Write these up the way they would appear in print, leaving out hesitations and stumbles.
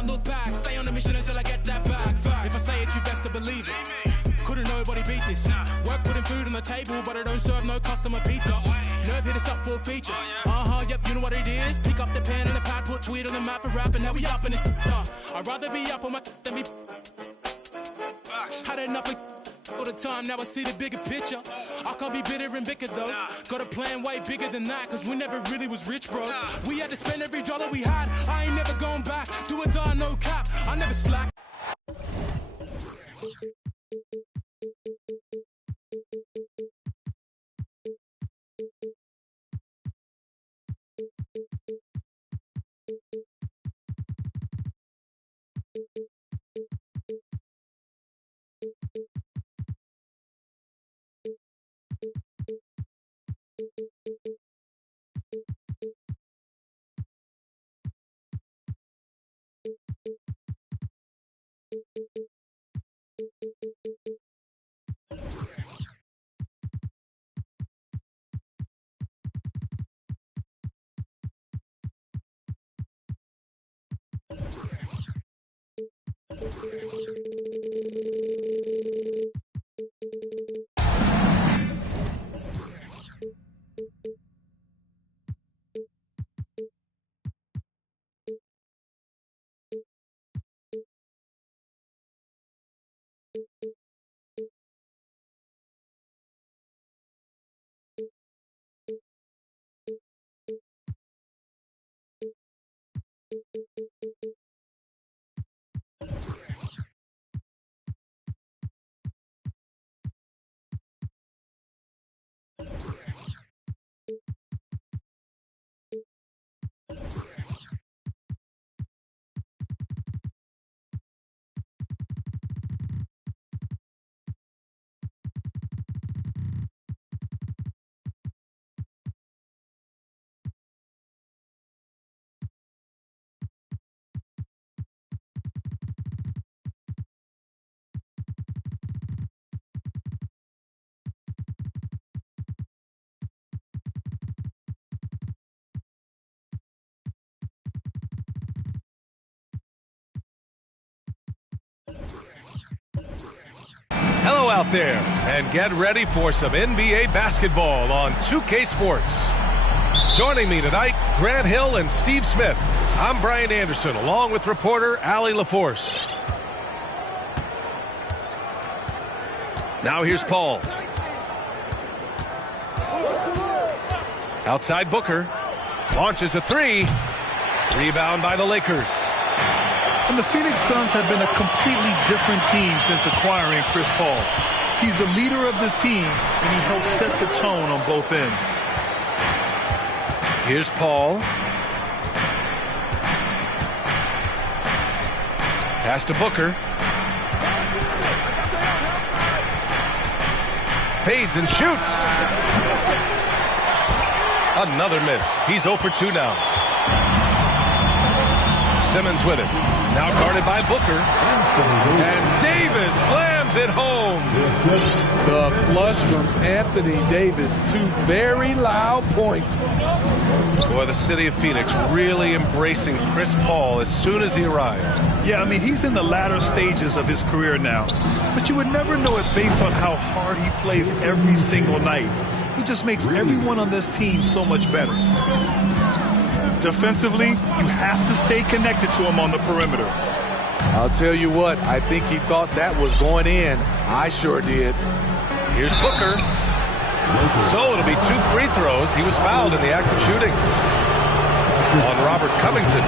can't look back. Stay on the mission until I get that back. If I say it, you best to believe it. Couldn't nobody beat this. Work putting food on the table, but I don't serve no customer pizza. Nerve hit us up for a feature. Yep, you know what it is. Pick up the pen and the pad, put tweet on the map for rap, and now we up in this. I'd rather be up on my than be. Had enough of all the time, now I see the bigger picture. I can't be bitter and bicker though. Got a plan way bigger than that, cause we never really was rich, bro. We had to spend every dollar we had. I ain't never going back. Do or die, no cap. I never slack. Hello out there, and get ready for some NBA basketball on 2K Sports. Joining me tonight, Grant Hill and Steve Smith. I'm Brian Anderson, along with reporter Allie LaForce. Now here's Paul. Outside Booker. Launches a three. Rebound by the Lakers. And the Phoenix Suns have been a completely different team since acquiring Chris Paul. He's the leader of this team, and he helps set the tone on both ends. Here's Paul. Pass to Booker. Fades and shoots. Another miss. He's 0 for 2 now. Simmons with it. Now guarded by Booker. And Davis slams it home. The flush from Anthony Davis. 2 very loud points. Boy, the city of Phoenix really embracing Chris Paul as soon as he arrived. Yeah, I mean, he's in the latter stages of his career now. But you would never know it based on how hard he plays every single night. He just makes everyone on this team so much better. Defensively, you have to stay connected to him on the perimeter. I'll tell you what, I think he thought that was going in. I sure did. Here's Booker. So it'll be 2 free throws. He was fouled in the act of shooting on Robert Covington.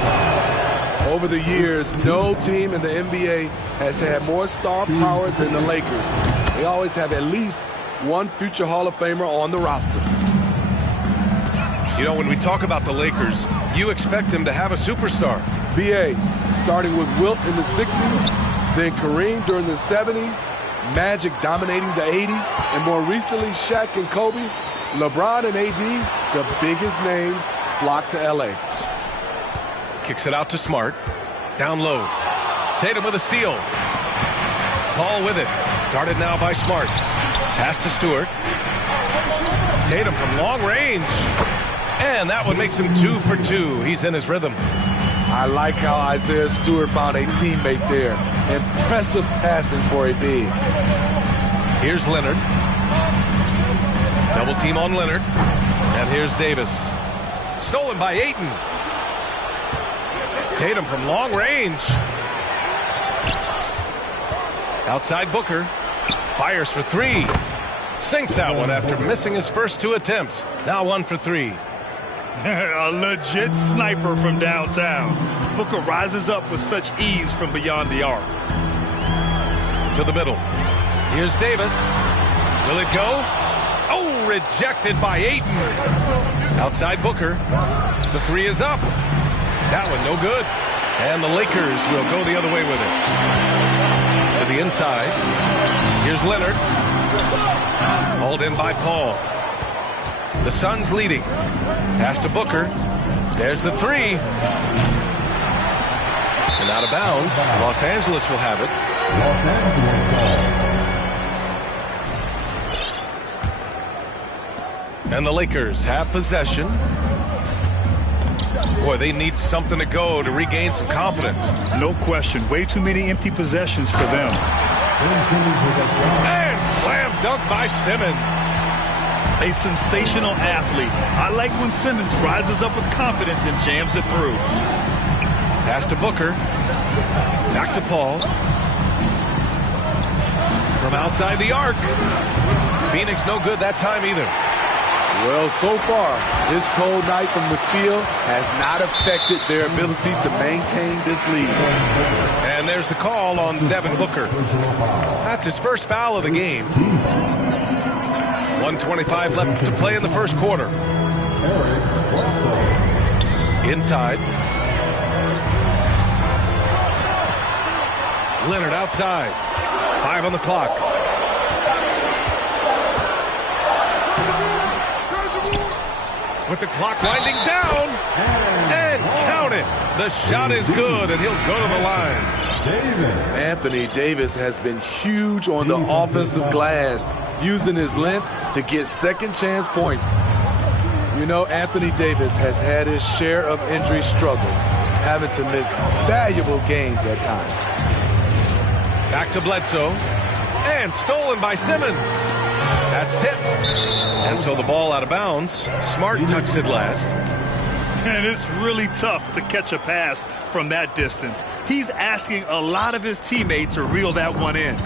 Over the years, no team in the NBA has had more star power than the Lakers. They always have at least one future Hall of Famer on the roster. You know, when we talk about the Lakers, you expect them to have a superstar. B.A., starting with Wilt in the 60s, then Kareem during the 70s, Magic dominating the 80s, and more recently Shaq and Kobe, LeBron and AD, the biggest names flock to L.A. Kicks it out to Smart. Down low. Tatum with a steal. Paul with it. Guarded now by Smart. Pass to Stewart. Tatum from long range. And that one makes him 2 for 2. He's in his rhythm. I like how Isaiah Stewart found a teammate there. Impressive passing for a big. Here's Leonard. Double team on Leonard. And here's Davis. Stolen by Ayton. Tatum from long range. Outside Booker. Fires for three. Sinks that one after missing his first two attempts. Now 1 for 3. A legit sniper from downtown. Booker rises up with such ease from beyond the arc. To the middle. Here's Davis. Will it go? Oh, rejected by Ayton. Outside Booker. The three is up. That one no good. And the Lakers will go the other way with it. To the inside. Here's Leonard. Hauled in by Paul. The Suns leading. Pass to Booker. There's the three. And out of bounds. Los Angeles will have it. And the Lakers have possession. Boy, they need something to go to regain some confidence. No question. Way too many empty possessions for them. And slam dunk by Simmons. A sensational athlete. I like when Simmons rises up with confidence and jams it through. Pass to Booker. Back to Paul. From outside the arc. Phoenix no good that time either. Well, so far, this cold night from the field has not affected their ability to maintain this lead. And there's the call on Devin Booker. That's his first foul of the game. 1:25 left to play in the first quarter. Inside. Leonard outside. 5 on the clock. With the clock winding down. And count it. The shot is good, and he'll go to the line. Anthony Davis has been huge on the offensive glass, using his length to get second chance points. You know, Anthony Davis has had his share of injury struggles, having to miss valuable games at times. Back to Bledsoe. And stolen by Simmons. That's tipped. And so the ball out of bounds. Smart touched it last. And it's really tough to catch a pass from that distance. He's asking a lot of his teammates to reel that one in.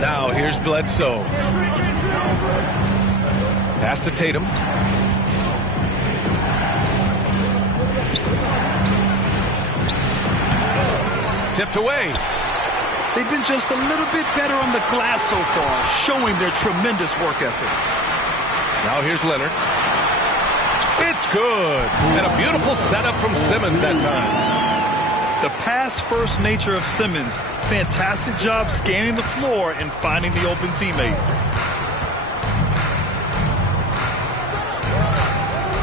Now here's Bledsoe. Pass to Tatum. Tipped away. They've been just a little bit better on the glass so far, showing their tremendous work ethic. Now here's Leonard. It's good. And a beautiful setup from Simmons that time. The pass-first nature of Simmons. Fantastic job scanning the floor and finding the open teammate.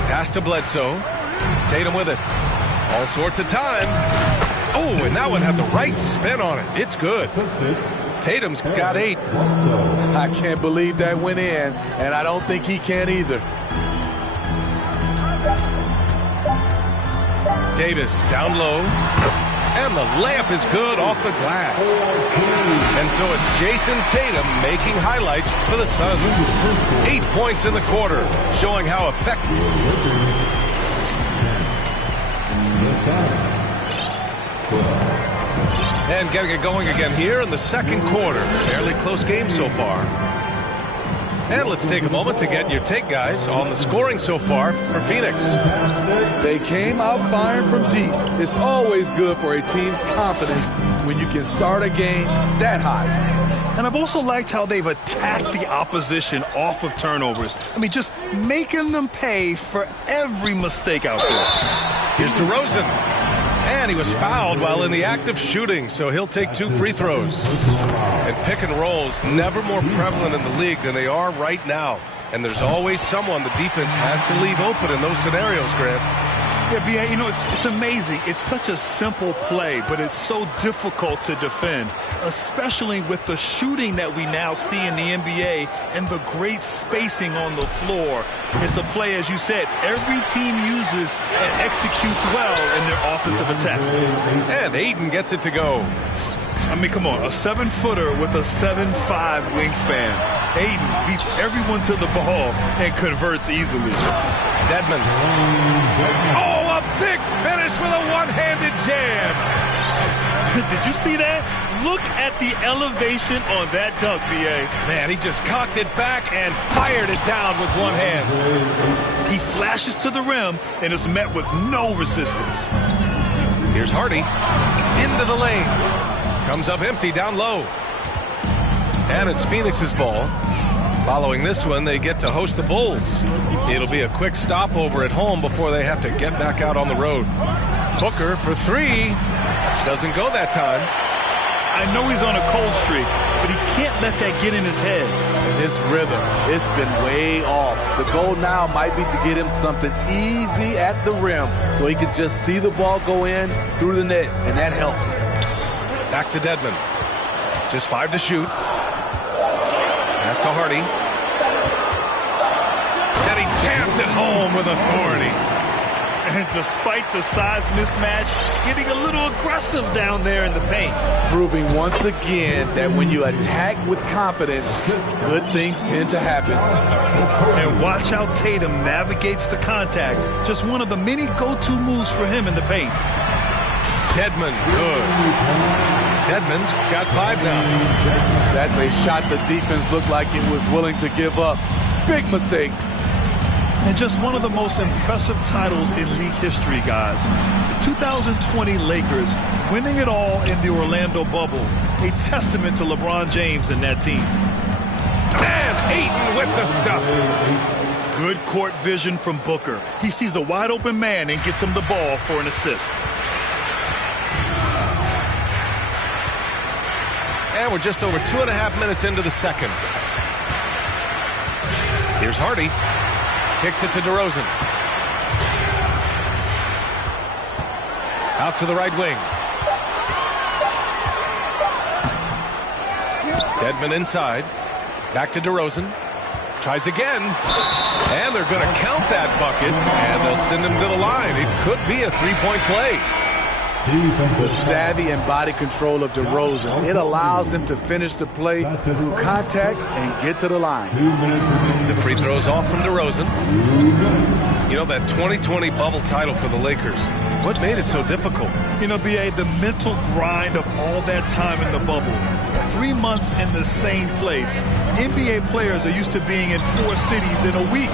Pass to Bledsoe. Tatum with it. All sorts of time. Oh, and that one had the right spin on it. It's good. Tatum's got 8. I can't believe that went in, and I don't think he can either. Davis down low. And the layup is good off the glass. And so it's Jason Tatum making highlights for the Suns. 8 points in the quarter, showing how effective. And getting it going again here in the second quarter. Fairly close game so far. And let's take a moment to get your take, guys, on the scoring so far for Phoenix. They came out firing from deep. It's always good for a team's confidence when you can start a game that high. And I've also liked how they've attacked the opposition off of turnovers. I mean, just making them pay for every mistake out there. Here's DeRozan. And he was fouled while in the act of shooting, so he'll take 2 free throws. And pick and rolls, never more prevalent in the league than they are right now. And there's always someone the defense has to leave open in those scenarios, Grant. Yeah, B.A., you know, it's amazing. It's such a simple play, but it's so difficult to defend, especially with the shooting that we now see in the NBA and the great spacing on the floor. It's a play, as you said, every team uses and executes well in their offensive attack. And Ayton gets it to go. I mean, come on, a 7-footer with a 7'5" wingspan. Ayton beats everyone to the ball and converts easily. Dedmon. Oh, a big finish with a one-handed jam. Did you see that? Look at the elevation on that dunk, B.A. Man, he just cocked it back and fired it down with one hand. He flashes to the rim and is met with no resistance. Here's Hardy. Into the lane. Comes up empty down low. And it's Phoenix's ball. Following this one, they get to host the Bulls. It'll be a quick stopover at home before they have to get back out on the road. Booker for three. Doesn't go that time. I know he's on a cold streak, but he can't let that get in his head. And his rhythm, it's been way off. The goal now might be to get him something easy at the rim so he can just see the ball go in through the net, and that helps. Back to Dedmon. Just 5 to shoot. Pass to Hardy. And he jams it home with authority. And despite the size mismatch, getting a little aggressive down there in the paint. Proving once again that when you attack with confidence, good things tend to happen. And watch how Tatum navigates the contact. Just one of the many go-to moves for him in the paint. Dedmon, good. Dedmon's got 5 now. That's a shot the defense looked like it was willing to give up. Big mistake. And just one of the most impressive titles in league history, guys. The 2020 Lakers winning it all in the Orlando bubble. A testament to LeBron James and that team. And Ayton with the stuff. Good court vision from Booker. He sees a wide open man and gets him the ball for an assist. And we're just over 2.5 minutes into the second. Here's Hardy. Kicks it to DeRozan. Out to the right wing. Dedmon inside. Back to DeRozan. Tries again. And they're going to count that bucket. And they'll send him to the line. It could be a three-point play. The savvy and body control of DeRozan, it allows him to finish the play through contact and get to the line. The free throw's off from DeRozan. You know, that 2020 bubble title for the Lakers, what made it so difficult? You know, B.A., the mental grind of all that time in the bubble. 3 months in the same place. NBA players are used to being in 4 cities in a week.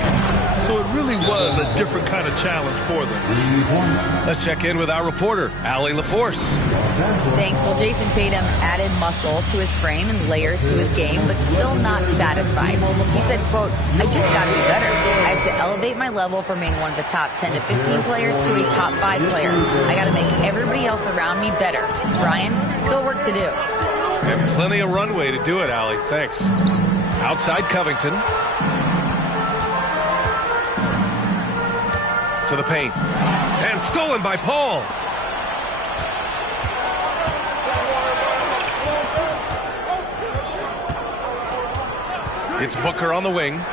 So it really was a different kind of challenge for them. Let's check in with our reporter, Allie LaForce. Thanks. Well, Jason Tatum added muscle to his frame and layers to his game, but still not satisfied. He said, quote, "I just got to be better. I have to elevate my level from being one of the top 10 to 15 players to a top 5 player. I got to make everybody else around me better. Brian, still work to do." And plenty of runway to do it, Allie. Thanks. Outside Covington. To the paint. And stolen by Paul. It's Booker on the wing.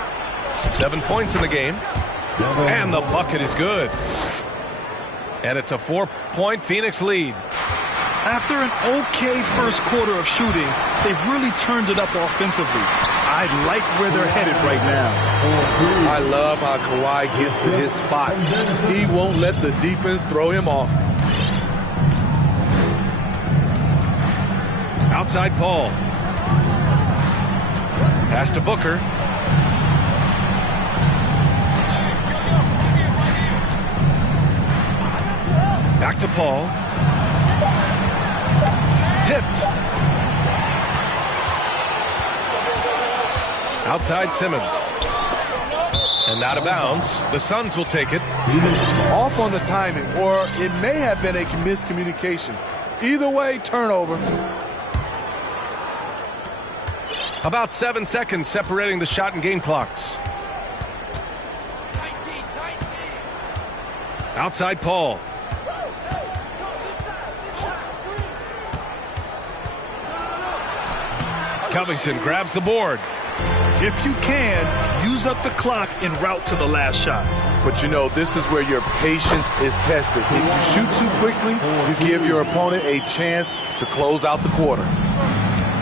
7 points in the game. And the bucket is good. And it's a 4-point Phoenix lead. After an okay first quarter of shooting, they've really turned it up offensively. I like where they're headed right now. I love how Kawhi gets to his spots. He won't let the defense throw him off. Outside Paul. Pass to Booker. Back to Paul. Tipped. Outside Simmons. And out of bounds. The Suns will take it. Off on the timing, or it may have been a miscommunication. Either way, turnover. About 7 seconds separating the shot and game clocks. Outside Paul. Covington grabs the board. If you can, use up the clock en route to the last shot. But you know, this is where your patience is tested. If you shoot too quickly, you give your opponent a chance to close out the quarter.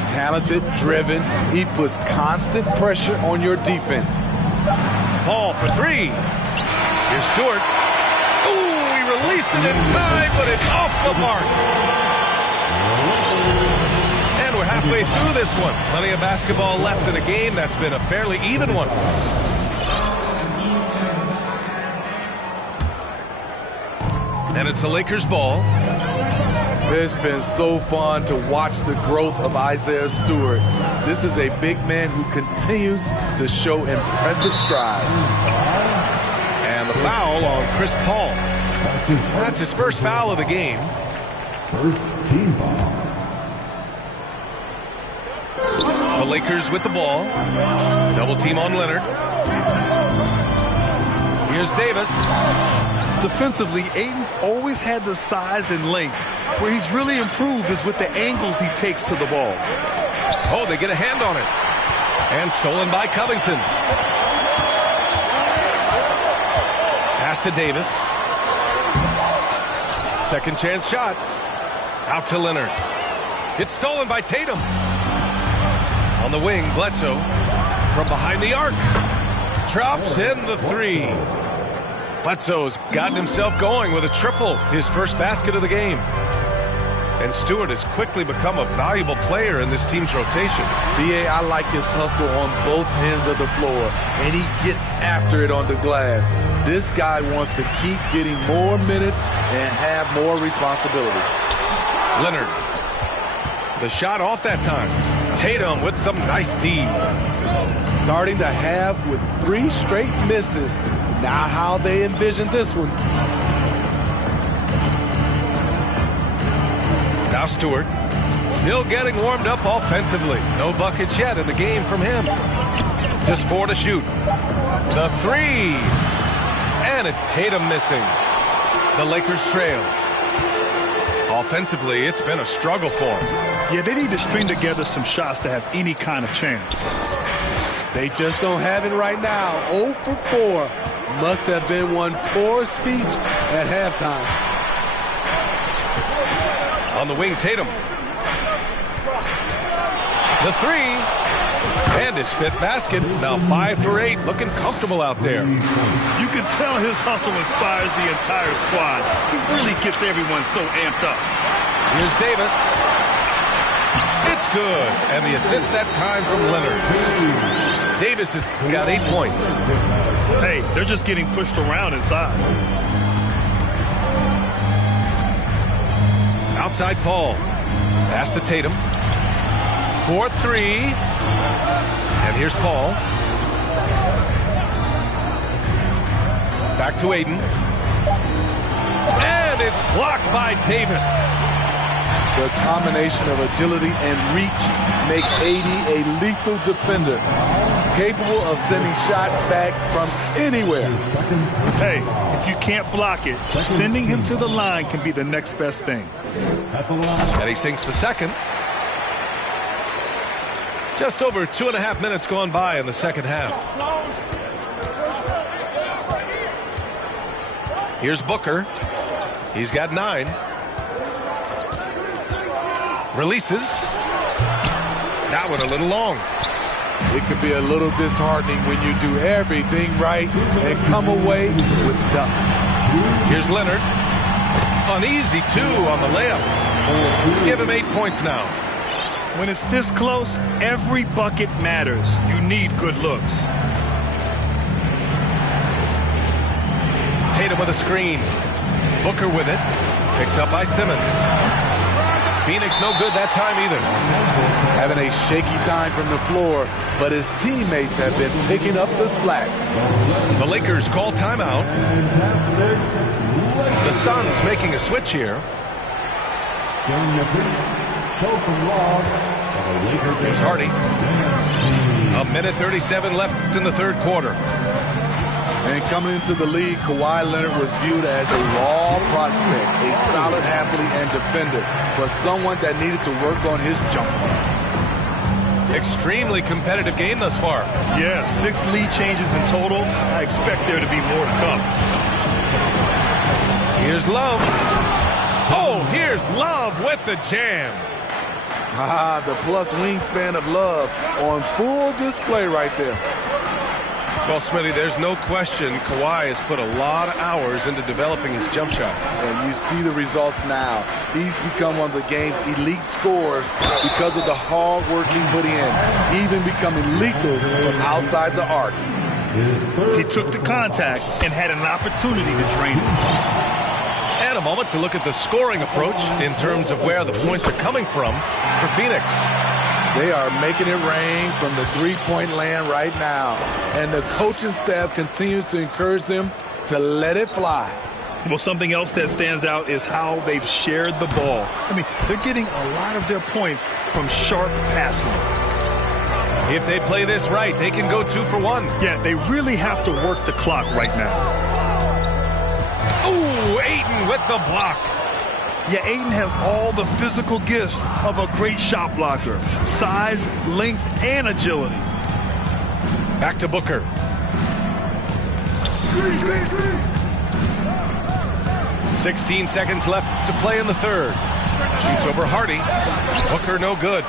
Talented, driven, he puts constant pressure on your defense. Paul for three. Here's Stewart. Ooh, he released it in time, but it's off the mark. And we're halfway through this one. Plenty of basketball left in a game that's been a fairly even one. And it's the Lakers' ball. It's been so fun to watch the growth of Isaiah Stewart. This is a big man who continues to show impressive strides. And the foul on Chris Paul. That's his first foul of the game. First team foul. The Lakers with the ball. Double team on Leonard. Here's Davis. Defensively, Ayton's always had the size and length. Where he's really improved is with the angles he takes to the ball. Oh, they get a hand on it. And stolen by Covington. Pass to Davis. Second chance shot. Out to Leonard. It's stolen by Tatum. On the wing, Bledsoe. From behind the arc. Drops in the three. Bledsoe's gotten himself going with a triple, his first basket of the game. And Stewart has quickly become a valuable player in this team's rotation. B.A., I like his hustle on both ends of the floor, and he gets after it on the glass. This guy wants to keep getting more minutes and have more responsibility. Leonard. The shot off that time. Tatum with some nice D. Starting the half with 3 straight misses. Not how they envisioned this one. Now Stewart, still getting warmed up offensively. No buckets yet in the game from him. Just 4 to shoot. The three. And it's Tatum missing. The Lakers trail. Offensively, it's been a struggle for them. Yeah, they need to string together some shots to have any kind of chance. They just don't have it right now. 0 for 4. Must have been one poor speech at halftime. On the wing, Tatum. The three. And his 5th basket. Now 5 for 8. Looking comfortable out there. You can tell his hustle inspires the entire squad. He really gets everyone so amped up. Here's Davis. It's good. And the assist that time from Leonard. Davis has got 8 points. Hey, they're just getting pushed around inside. Outside Paul. Pass to Tatum. 4-3. And here's Paul. Back to Ayton. And it's blocked by Davis. The combination of agility and reach makes AD a lethal defender, capable of sending shots back from anywhere. Hey, if you can't block it, sending him to the line can be the next best thing. And he sinks the second. Just over 2.5 minutes gone by in the second half. Here's Booker. He's got 9. Releases. That one a little long. It can be a little disheartening when you do everything right and come away with nothing. Here's Leonard. An easy 2 on the layup. Give him 8 points now. When it's this close, every bucket matters. You need good looks. Tatum with a screen. Booker with it. Picked up by Simmons. Phoenix no good that time either. Having a shaky time from the floor, but his teammates have been picking up the slack. The Lakers call timeout. The Suns making a switch here. Here's Hardy. 1:37 left in the third quarter. And coming into the league, Kawhi Leonard was viewed as a raw prospect, a solid athlete and defender, but someone that needed to work on his jumper. Extremely competitive game thus far. Yeah, 6 lead changes in total. I expect there to be more to come. Here's Love. Oh, here's Love with the jam. The plus wingspan of Love on full display right there. Well, Smitty, there's no question Kawhi has put a lot of hours into developing his jump shot. And you see the results now. He's become one of the game's elite scorers because of the hard work he put in, even becoming lethal from outside the arc. He took the contact and had an opportunity to drain it. And a moment to look at the scoring approach in terms of where the points are coming from for Phoenix. They are making it rain from the three-point land right now. And the coaching staff continues to encourage them to let it fly. Well, something else that stands out is how they've shared the ball. I mean, they're getting a lot of their points from sharp passing. If they play this right, they can go 2 for 1. Yeah, they really have to work the clock right now. Ooh, Ayton with the block. Yeah, Ayton has all the physical gifts of a great shot blocker. Size, length, and agility. Back to Booker. 16 seconds left to play in the third. Shoots over Hardy. Booker no good.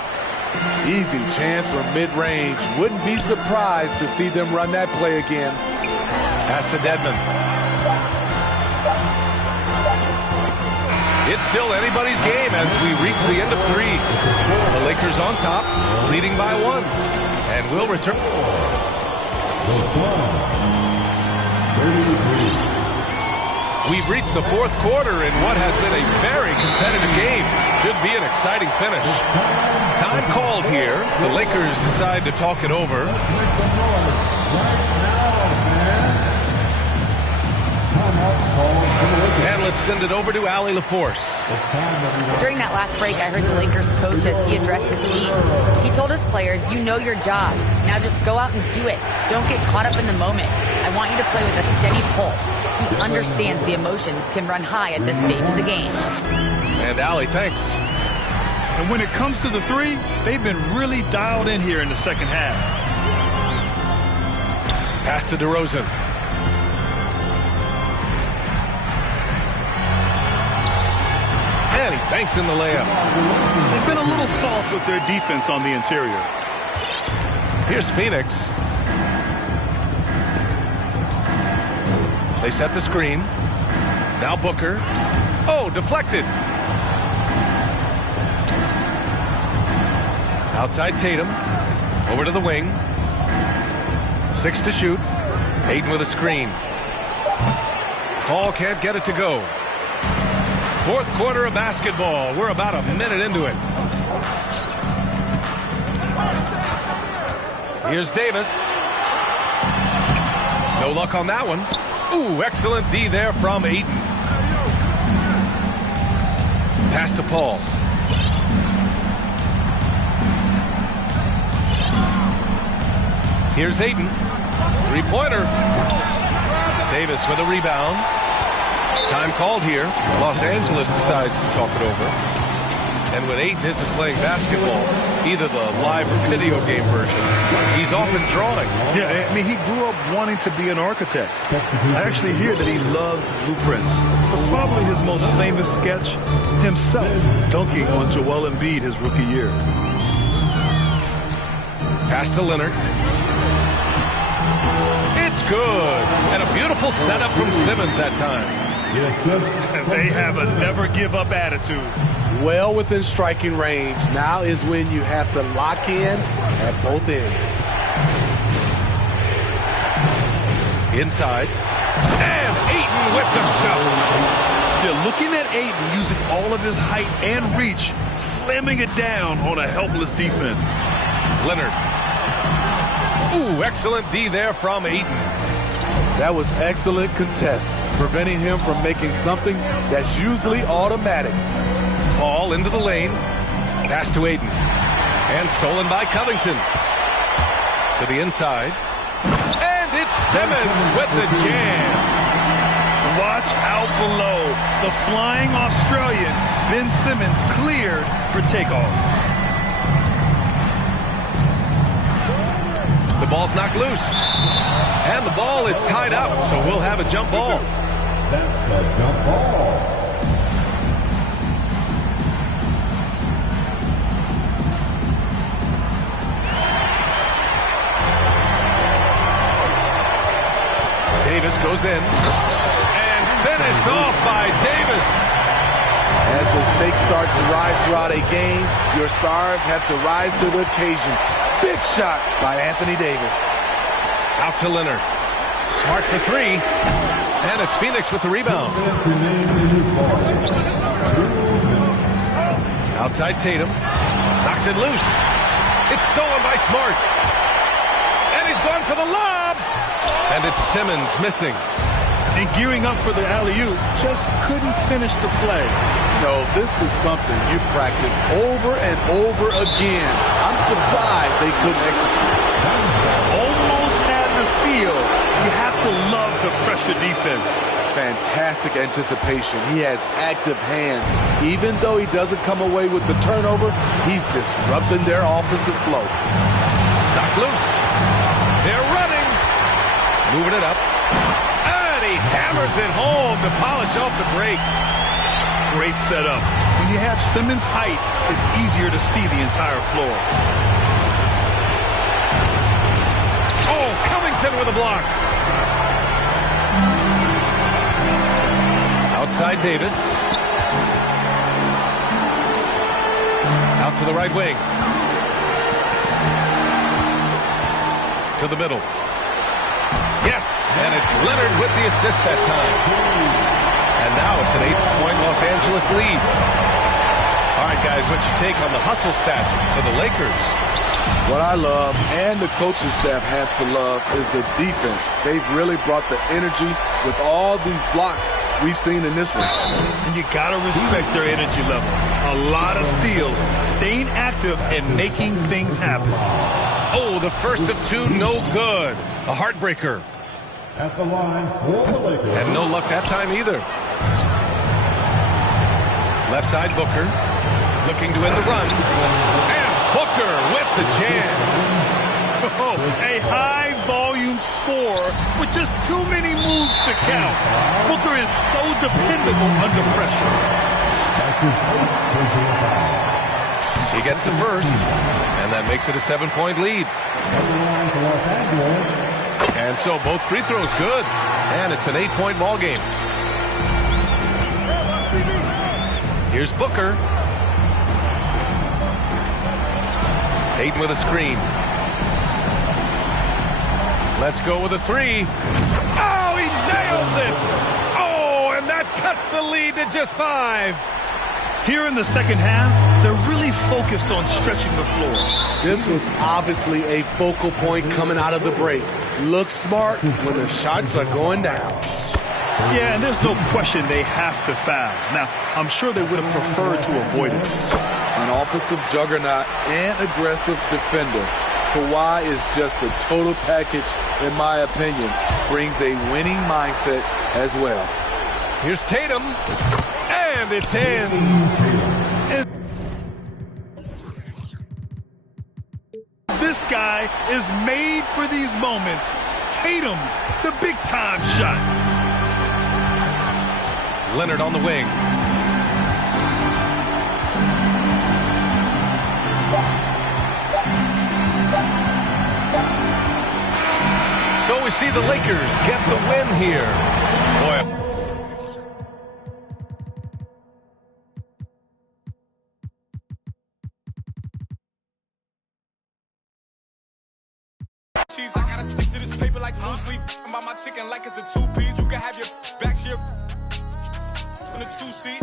Easy chance for mid-range. Wouldn't be surprised to see them run that play again. Pass to Dedmon. It's still anybody's game as we reach the end of 3. The Lakers on top, leading by 1. And we'll return. We've reached the 4th quarter in what has been a very competitive game. Should be an exciting finish. Time called here. The Lakers decide to talk it over. And let's send it over to Allie LaForce. During that last break, I heard the Lakers coach as he addressed his team. He told his players, you know your job. Now just go out and do it. Don't get caught up in the moment. I want you to play with a steady pulse. He understands the emotions can run high at this stage of the game. And Allie, thanks. And when it comes to the 3, they've been really dialed in here in the second half. Pass to DeRozan. And he banks in the layup. They've been a little soft with their defense on the interior. Here's Phoenix. They set the screen. Now Booker. Oh, deflected. Outside Tatum. Over to the wing. 6 to shoot. Ayton with a screen. Paul can't get it to go. 4th quarter of basketball. We're about a minute into it. Here's Davis. No luck on that one. Ooh, excellent D there from Ayton. Pass to Paul. Here's Ayton. 3-pointer. Davis with a rebound. Time called here. Los Angeles decides to talk it over. And when Ayton isn't playing basketball, either the live or video game version, he's often drawing. Yeah, I mean, he grew up wanting to be an architect. I actually hear that he loves blueprints. But probably his most famous sketch, himself dunking on Joel Embiid his rookie year. Pass to Leonard. It's good. And a beautiful setup from Simmons that time. And they have a never-give-up attitude. Well within striking range. Now is when you have to lock in at both ends. Inside. And Ayton with the stuff. Yeah, looking at Ayton using all of his height and reach, slamming it down on a helpless defense. Leonard. Ooh, excellent D there from Ayton. That was excellent contest, preventing him from making something that's usually automatic. Paul into the lane. Pass to Ayton. And stolen by Covington. To the inside. And it's Simmons with the jam. Watch out below. The flying Australian, Ben Simmons, cleared for takeoff. The ball's knocked loose. And the ball is tied up, so we'll have a jump ball. That's a jump ball. Davis goes in. And finished off by Davis. As the stakes start to rise throughout a game, your stars have to rise to the occasion. Big shot by Anthony Davis. Out to Leonard. Smart for three. And it's Phoenix with the rebound. Outside Tatum. Knocks it loose. It's stolen by Smart. And he's going for the lob. And it's Simmons missing. And gearing up for the alley-oop, just couldn't finish the play. No, this is something you practice over and over again. I'm surprised they couldn't execute. Almost had the steal. You have to love the pressure defense. Fantastic anticipation. He has active hands. Even though he doesn't come away with the turnover, he's disrupting their offensive flow. Knocked loose. They're running. Moving it up. And he hammers it home to polish off the break. Great setup. When you have Simmons' height, it's easier to see the entire floor. Oh, Covington with a block. Outside Davis. Out to the right wing. To the middle. Yes, and it's Leonard with the assist that time. And now it's an 8-point Los Angeles lead. All right, guys, what you take on the hustle stats for the Lakers? What I love, and the coaching staff has to love, is the defense. They've really brought the energy with all these blocks we've seen in this one. And you gotta respect their energy level. A lot of steals, staying active and making things happen. Oh, the first of two, no good. A heartbreaker. At the line for the Lakers. And no luck that time either. Left side, Booker. Looking to end the run. And Booker with the jam. Oh, a high-volume score with just too many moves to count. Booker is so dependable under pressure. He gets the first, and that makes it a 7-point lead. And so both free throws good, and it's an 8-point ball game. Here's Booker. Ayton with a screen. Let's go with a three. Oh, he nails it! Oh, and that cuts the lead to just 5. Here in the second half, they're really focused on stretching the floor. This was obviously a focal point coming out of the break. Look smart when the shots are going down. Yeah, and there's no question they have to foul. Now, I'm sure they would have preferred to avoid it. An offensive juggernaut and aggressive defender. Kawhi is just the total package, in my opinion. Brings a winning mindset as well. Here's Tatum. And it's in. This guy is made for these moments. Tatum, the big-time shot. Leonard on the wing. So we see the Lakers get the win here. Boy. Cheese, I gotta stick to this paper like blue sleep. I'm on my chicken like it's a 2-piece. You can have your back here on the 2-seat.